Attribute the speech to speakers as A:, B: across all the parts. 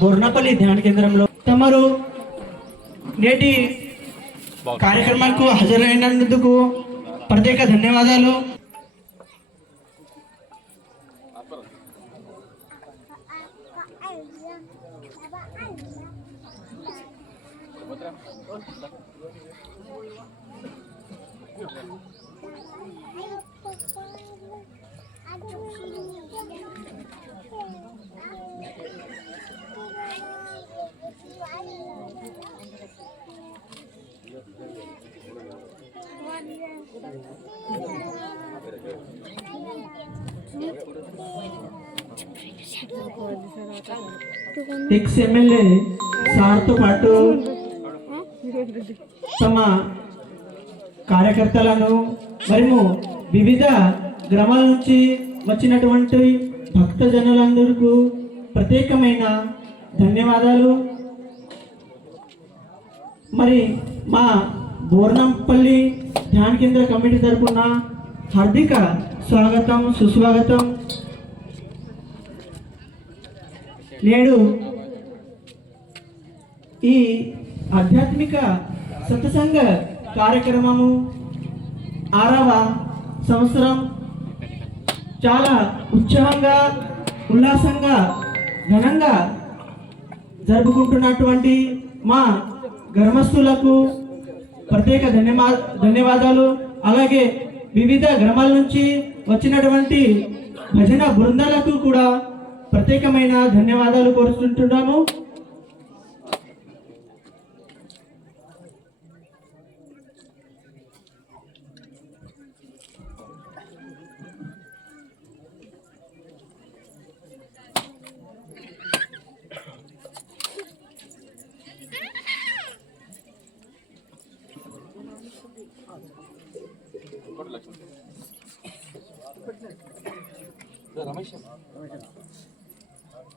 A: బోర్నపల్లి ధ్యాన కేంద్రంలో తమరు నేటి కార్యక్రమాలకు హాజరైనందుకు ప్రత్యేక ధన్యవాదాలు. ఎక్స్ ఎమ్మెల్యే సార్తో పాటు తమ కార్యకర్తలను మరియు వివిధ గ్రామాల నుంచి వచ్చినటువంటి భక్తజనులందరికీ ప్రత్యేకమైన ధన్యవాదాలు మరి మా బోర్నంపల్లి ధ్యాన కేంద్ర కమిటీ తరపున హార్దిక స్వాగతం సుస్వాగతం నేడు ఈ ఆధ్యాత్మిక సత్సంగ కార్యక్రమము ఆరవ సంవత్సరం చాలా ఉత్సాహంగా ఉల్లాసంగా ఘనంగా జరుపుకుంటున్నటువంటి మా గ్రామస్తులకు ప్రత్యేక ధన్యవా ధన్యవాదాలు. అలాగే వివిధ గ్రామాల నుంచి వచ్చినటువంటి భజన బృందాలకు కూడా ప్రత్యేకమైన ధన్యవాదాలు కోరుతుంటున్నాము.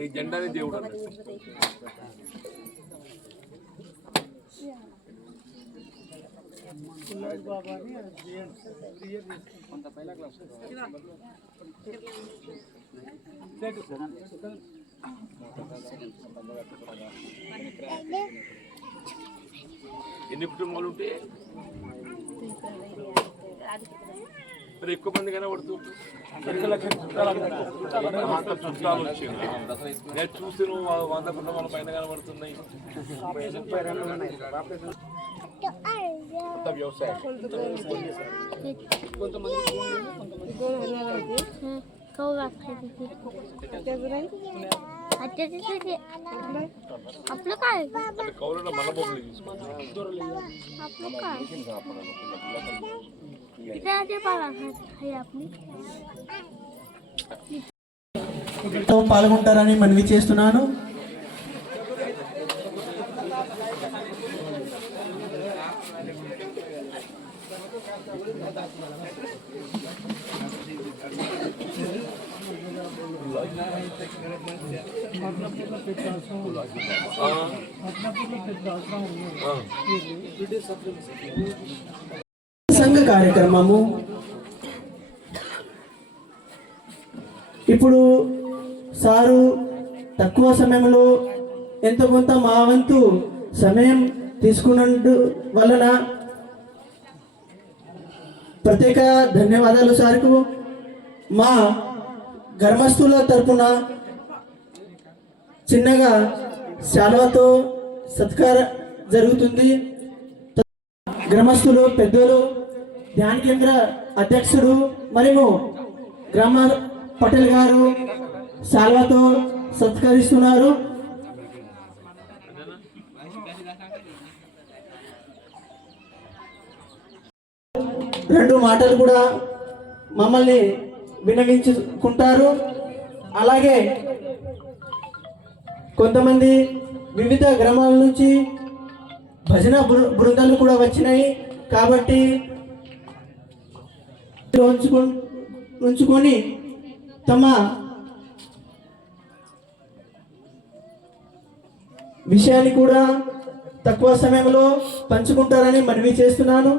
B: ఈ జెండానే దేవుడు ఎన్ని కుటుంబాలు ఉంటే? మరి ఎక్కువ మంది కనబడుతూ అంత చుట్టాలు వచ్చింది నేను చూస్తే నువ్వు వంద కుటుంబాల పైన కనబడుతున్నాయి అంత వ్యవసాయం
C: आपलं काय
B: అంటే కౌలలో మన బొమ్మలు తీసుకుంటాం
C: आपलं काय
A: పాల్గొంటారని మనవి చేస్తున్నాను. కార్యక్రమము. ఇప్పుడు సారు తక్కువ సమయంలో ఎంత కొంత మా వంతు సమయం తీసుకున్నందు వలన ప్రత్యేక ధన్యవాదాలు సార్కు. మా గర్మస్థుల తరపున చిన్నగా శాలవతో సత్కార జరుగుతుంది. గ్రామస్తులు పెద్దలు ధ్యాన కేంద్ర అధ్యక్షుడు మరియు గ్రామ పటేల్ గారు శాల్వాతో సత్కరిస్తున్నారు. రెండు మాటలు కూడా మమ్మల్ని వినవించుకుంటారు అలాగే కొంతమంది వివిధ గ్రామాల నుంచి భజన బృ- బృందాలు కూడా వచ్చినాయి. కాబట్టి ఉంచుకు ఉంచుకొని తమ విషయాన్ని కూడా తక్కువ సమయంలో పంచుకుంటారని మనవి చేస్తున్నాను.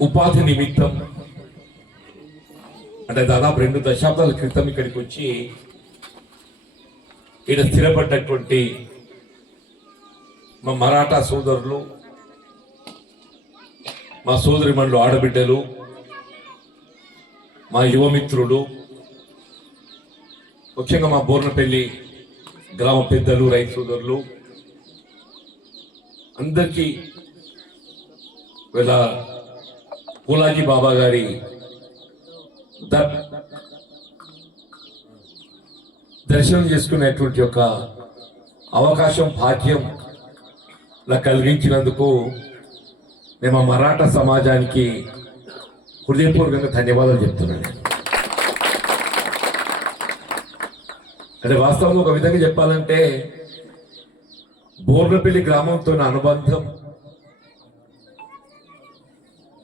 B: ఉపాధి నిమిత్తం అంటే దాదాపు రెండు దశాబ్దాల క్రితం ఇక్కడికి వచ్చి ఈడ స్థిరపడ్డటువంటి మా మరాఠా సోదరులు మా సోదరి మండలు ఆడబిడ్డలు మా యువమిత్రులు ముఖ్యంగా మా బోర్నపల్లి గ్రామ పెద్దలు రైతు సోదరులు అందరికీ వీళ్ళ పూలాజీ బాబా గారి ద- దర్శనం చేసుకునేటువంటి యొక్క అవకాశం భాగ్యం నాకు కలిగించినందుకు మేము మరాఠా సమాజానికి హృదయపూర్వకంగా ధన్యవాదాలు చెప్తున్నాను. అంటే వాస్తవంగా ఒక విధంగా చెప్పాలంటే బోర్నపల్లి గ్రామంతో నా అనుబంధం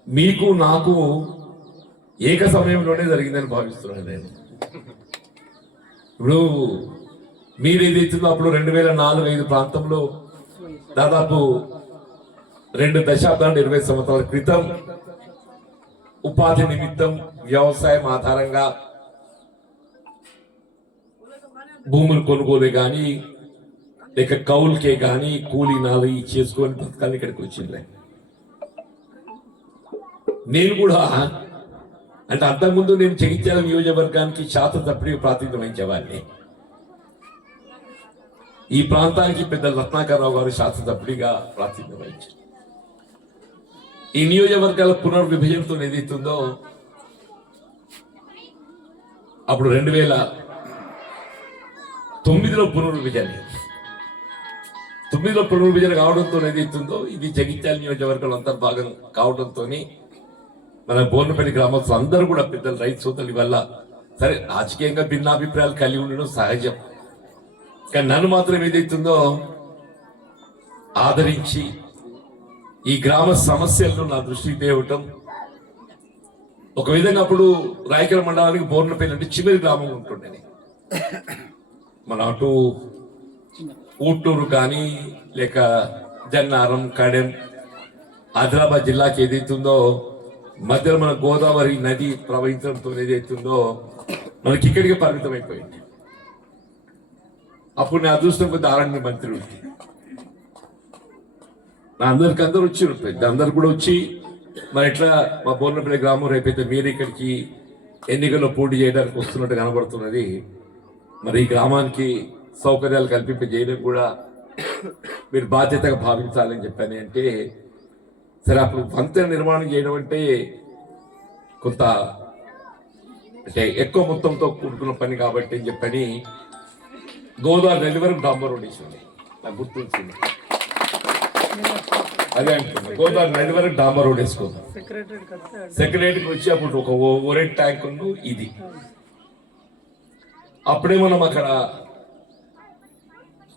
B: మీకు నాకు ఏక సమయంలోనే జరిగిందని భావిస్తున్నాను నేను. ఇప్పుడు మీరు ఇచ్చిందో అప్పుడు రెండు వేల నాలుగు ఐదు ప్రాంతంలో దాదాపు రెండు దశాబ్దాలు ఇరవై సంవత్సరాల క్రితం ఉపాధి నిమిత్తం వ్యవసాయం ఆధారంగా భూములు కొనుగోలు కానీ లేక కౌలుకే కానీ కూలీ నాలు చేసుకొని బతకాలని ఇక్కడికి వచ్చింది నేను కూడా అంటే అంతకుముందు నేను జగిత్యాల నియోజకవర్గానికి శాత తప్పిడి ప్రాతినిధ్యం వహించేవాడిని. ఈ ప్రాంతానికి పెద్ద రత్నాకరరావు గారు శాత తప్పిడిగా ప్రాతినిధ్యం వహించారు. ఈ నియోజకవర్గాల పునర్విభజనతో ఏదైతుందో అప్పుడు రెండు వేల తొమ్మిదిలో పునర్విభజన. తొమ్మిదిలో పునర్విభజన కావడంతో ఏదైతుందో ఇది జగిత్యాల నియోజకవర్గంలో భాగం కావడంతో మన బోర్నపల్లి గ్రామస్తులు అందరూ కూడా పెద్దలు రైతు సోదరుల వల్ల సరే రాజకీయంగా భిన్నాభిప్రాయాలు కలిగి ఉండడం సహజం. కానీ నన్ను మాత్రం ఏదైతుందో ఆదరించి ఈ గ్రామ సమస్యలను నా దృష్టికి తేవటం ఒక విధంగా అప్పుడు రాయకర మండలానికి బోర్నపల్లి అంటే చివరి గ్రామం ఉంటుండే మన అటు ఊట్టూరు కానీ లేక జన్నారం కడెం ఆదిలాబాద్ జిల్లాకి ఏదైతుందో మధ్యలో మన గోదావరి నది ప్రవహించడంతో ఏదైతుందో మనకి ఇక్కడికి పరిమితం అయిపోయింది అప్పుడు నా అదృష్టం కొద్ది ఆరణ్య మంత్రి నా అందరికి అందరు వచ్చి పెద్ద అందరు కూడా వచ్చి మరి ఇట్లా మా బోర్నపల్లి గ్రామం రేపైతే మీరు ఇక్కడికి ఎన్నికల్లో పోటీ చేయడానికి వస్తున్నట్టు కనబడుతున్నది మరి ఈ గ్రామానికి సౌకర్యాలు కల్పింపజేయడం కూడా మీరు బాధ్యతగా భావించాలని చెప్పాను. అంటే సరే అప్పుడు వంతెన నిర్మాణం చేయడం అంటే కొంత అంటే ఎక్కువ మొత్తంతో కూడుకున్న పని కాబట్టి అని చెప్పని గోదావరి నది వరకు డాంబర్ రోడ్ నాకు గుర్తుంది అదే అంటున్నా గోదావరి నది వరకు డాంబర్ రోడ్ వేసుకుందాం సెక్రటరీకి వచ్చి అప్పుడు ఒక ఓరెడ్ ట్యాంక్ ఇది. అప్పుడే మనం అక్కడ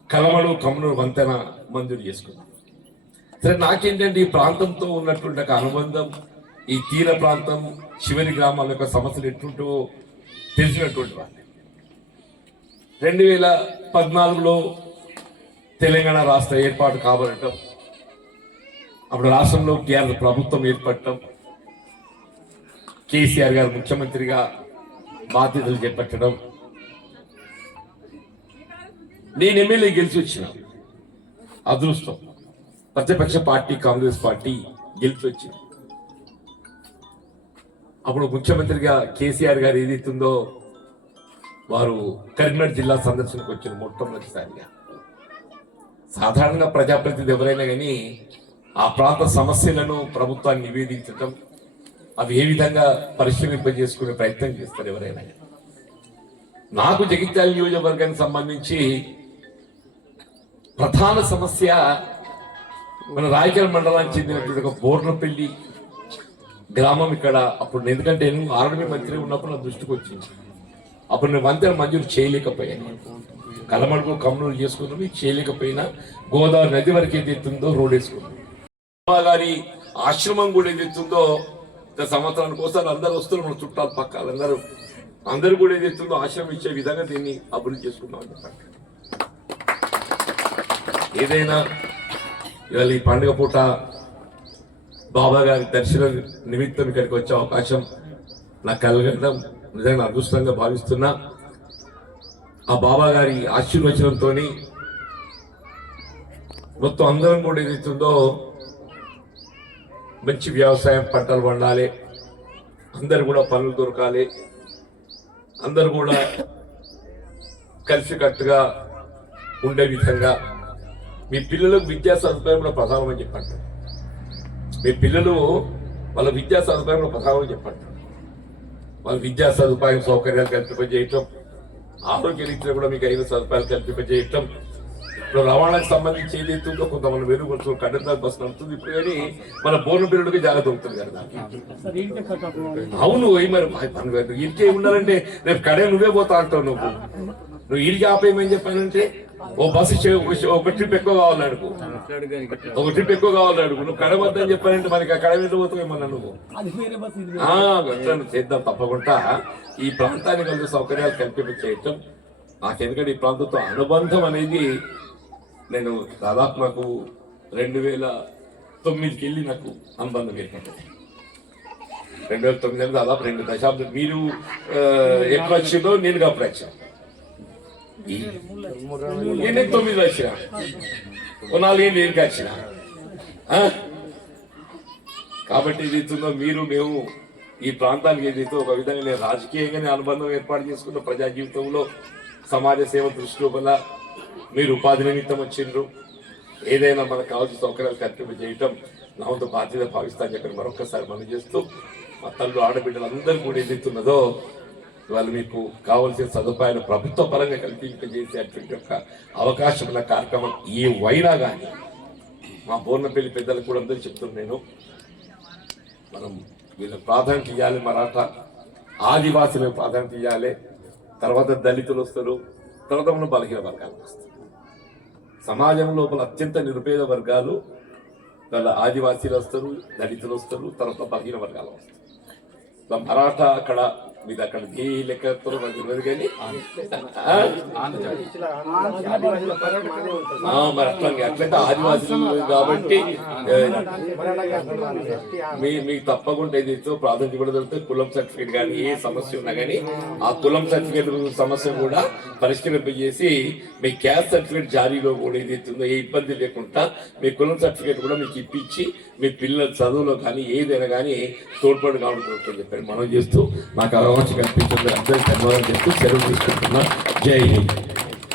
B: కలమడు కమ్మడు వంతెన మంజూరు చేసుకున్నాం. సరే నాకేంటంటే ఈ ప్రాంతంతో ఉన్నటువంటి ఒక అనుబంధం ఈ తీర ప్రాంతం చివరి గ్రామాల యొక్క సమస్యలు ఎట్లుంటో తెలిసినటువంటి వాళ్ళు రెండు వేల పద్నాలుగులో తెలంగాణ రాష్ట్ర ఏర్పాటు కాబడటం అప్పుడు రాష్ట్రంలో కేంద్ర ప్రభుత్వం ఏర్పడటం కేసీఆర్ గారు ముఖ్యమంత్రిగా బాధ్యతలు చేపట్టడం. నేను ఎమ్మెల్యే గెలిచి వచ్చిన అదృష్టం. ప్రతిపక్ష పార్టీ కాంగ్రెస్ పార్టీ గెలిచి వచ్చింది. అప్పుడు ముఖ్యమంత్రిగా కేసీఆర్ గారు ఏదైతుందో వారు కరీంనగర్ జిల్లా సందర్శనకు వచ్చిన మొట్టమొదటిసారిగా. సాధారణంగా ప్రజాప్రతినిధి ఎవరైనా కానీ ఆ ప్రాంత సమస్యలను ప్రభుత్వాన్ని నివేదించటం అవి ఏ విధంగా పరిశీలింపజేసుకునే ప్రయత్నం చేస్తారు ఎవరైనా. నాకు జగిత్యాల నియోజకవర్గానికి సంబంధించి ప్రధాన సమస్య మన రాయకల్ మండలానికి చెందినటువంటి ఒక బోర్నపల్లి గ్రామం ఇక్కడ అప్పుడు ఎందుకంటే నేను ఆరోగ్య మంత్రి ఉన్నప్పుడు నా దృష్టికి వచ్చింది. అప్పుడు నేను వంతెన మంజూరు చేయలేకపోయాను. కలమడుగు కమ్ములు చేసుకున్నాం చేయలేకపోయినా గోదావరి నది వరకు ఏదైతుందో రోడ్ వేసుకున్నాం గారి ఆశ్రమం కూడా ఏది ఎత్తుందో సంవత్సరానికి ఒకసారి అందరూ వస్తారు మన చుట్టాలు పక్కల అందరూ. అందరూ కూడా ఏదైతుందో ఆశ్రమం ఇచ్చే విధంగా దీన్ని అభివృద్ధి చేసుకున్నాం ఏదైనా ఇవాళ ఈ పండుగ పూట బాబా గారి దర్శనం నిమిత్తం ఇక్కడికి వచ్చే అవకాశం నాకు కలగడం నిజంగా అదృష్టంగా భావిస్తున్నా. ఆ బాబా గారి ఆశీర్వచనంతో మొత్తం అందరం కూడా ఏదైతుందో మంచి వ్యవసాయం పంటలు పండాలి అందరు కూడా పనులు దొరకాలి. అందరు కూడా కలిసికట్టుగా ఉండే విధంగా మీ పిల్లలకు విద్యా సదుపాయం కూడా ప్రధానం చెప్పండి మీ పిల్లలు వాళ్ళ విద్యా సదుపాయం ప్రధానమని ప్రధానం చెప్పండి వాళ్ళ విద్యా సదుపాయం సౌకర్యాలు కల్పింపజేయటం ఆరోగ్య రీతిలో కూడా మీకు అయిన సదుపాయాలు కల్పింపజేయటం ఇప్పుడు రవాణాకు సంబంధించి ఏదైతే ఉందో కొంతమంది వెలుగు కడతారు బస్సు నడుస్తుంది ఇప్పుడు కానీ మన బోర్న పిల్లడికి జాగ్రత్త అవుతుంది కదా అవును మరి మన ఇంటికే ఉండాలంటే రేపు కడే నువ్వే పోతా అంటావు నువ్వు. నువ్వు ఇడికి ఆపేయమని చెప్పానంటే ఓ బస్సు ఒక- ట్రిప్ ఎక్కువ కావాలి అడుగు. ఒక ట్రిప్ ఎక్కువ కావాలి అడుగు. నువ్వు కడ వద్దని చెప్పానంటే మనకి ఆ కడ మీద పోతావేమన్నా నువ్వు? చేద్దాం తప్పకుండా. ఈ ప్రాంతానికి కొంచెం సౌకర్యాలు కల్పింప చేయటం నాకు ఎందుకంటే ఈ ప్రాంతంతో అనుబంధం అనేది నేను దాదాపు నాకు రెండు వేల తొమ్మిదికి వెళ్ళి నాకు అనుబంధం ఏర్పడింది రెండు వేల తొమ్మిది అంటే దాదాపు రెండు దశాబ్దం మీరు ఎప్పుడు వచ్చిందో నేను అప్పుడు వచ్చాను. నేను తొమ్మిది వచ్చిన? ఓ నాలుగేళ్ళు నేను వచ్చిన. కాబట్టి ఏదైతుందో మీరు మేము ఈ ప్రాంతానికి ఏదైతే ఒక విధంగా నేను రాజకీయంగానే అనుబంధం ఏర్పాటు చేసుకున్న ప్రజా జీవితంలో సమాజ సేవ దృష్టిలో మీరు ఉపాధి నిమిత్తం వచ్చిండ్రు. ఏదైనా మనకు కావాల్సిన సౌకర్యాలు కల్పింప చేయటం నా వంతు బాధ్యత భావిస్తాను చెప్పి మరొకసారి మనం చేస్తూ మా తల్లు ఆడబిడ్డలందరూ కూడా ఎదుగుతున్నదో వాళ్ళు మీకు కావలసిన సదుపాయాలు ప్రభుత్వ పరంగా కల్పింపజేసేటువంటి యొక్క అవకాశముల కార్యక్రమం ఏవైనా కానీ మా బోర్నపల్లి పెద్దలకు కూడా అందరూ చెప్తున్నాను నేను. మనం వీళ్ళకి ప్రాధాన్యత ఇవ్వాలి మరాఠా. ఆదివాసులకు ప్రాధాన్యత ఇవ్వాలి తర్వాత దళితులు వస్తారు. తర్వాత బలహీన వర్గాలు వస్తుంది సమాజం లోపల అత్యంత నిరుపేద వర్గాలు వాళ్ళ ఆదివాసీలు వస్తారు దళితులు వస్తారు తర్వాత బలహీన వర్గాలు వస్తారు మరాఠా అక్కడ మీది అక్కడ ఏ లెక్క కానీ. మరి అట్లా అట్లయితే ఆదివాసులు కాబట్టి మీ మీకు తప్పకుండా ఏదైతే ప్రాధాన్యత కూడా దొరికితే కులం సర్టిఫికేట్ కానీ ఏ సమస్య ఉన్నా కానీ ఆ కులం సర్టిఫికేట్ సమస్య కూడా పరిష్కరింపజేసి మీ క్యాస్ట్ సర్టిఫికేట్ జారీలో కూడా ఏదైతే ఉందో ఏ ఇబ్బంది లేకుండా మీ కులం సర్టిఫికేట్ కూడా మీకు ఇప్పించి మీ పిల్లల చదువులో కానీ ఏదైనా కానీ తోడ్పాటు కావాలని చెప్పారు. మనం చేస్తూ నాకు అవకాశం కల్పించింది అందరికీ ధన్యవాదాలు చెప్తూ సెలవు తీసుకుంటున్నా. జై హింద్.